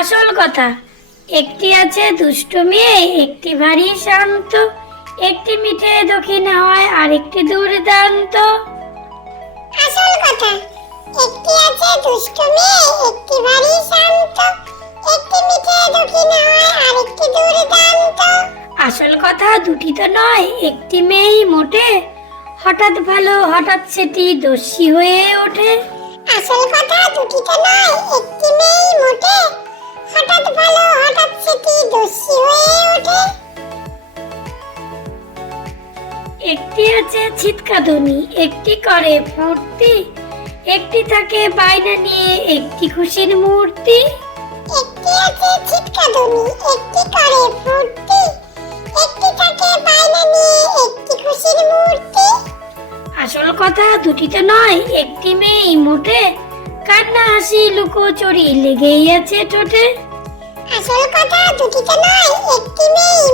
আসল কথা। একটি আছে দুষ্ট মেয়ে একটি ভারী শান্ত একটি মিঠে দক্ষিণ হয় আর একটি দুর্দান্ত। আসল কথা একটি আছে দুষ্ট মেয়ে একটি ভারী শান্ত একটি মিঠে দক্ষিণ হয় আর একটি দুর্দান্ত। আসল কথা দুটি তো নয় একটি মেয়েই মোটে। হঠাৎ ভালো হঠাৎ সেটি দস্যি হয়ে ওঠে। আসল কথা দুটি তো নয় একটি মেয়েই মোটে। একটি আছে ছিটকাদনি একটি করে ফুর্তি একটি থাকে বাইনা নিয়ে একটি খুশির মূর্তি। একটি আছে ছিটকাদুনি একটি করে ফুর্তি একটি থাকে বাইনা নিয়ে একটি খুশির মূর্তি। আসল কথা দুটি তো নয় একটি মেয়েই মোটে। কান্না হাসি লুকোচুরি লেগেই আছে ঠোঁটে। আসল কথা দুটি তো নয় একটি মেয়ে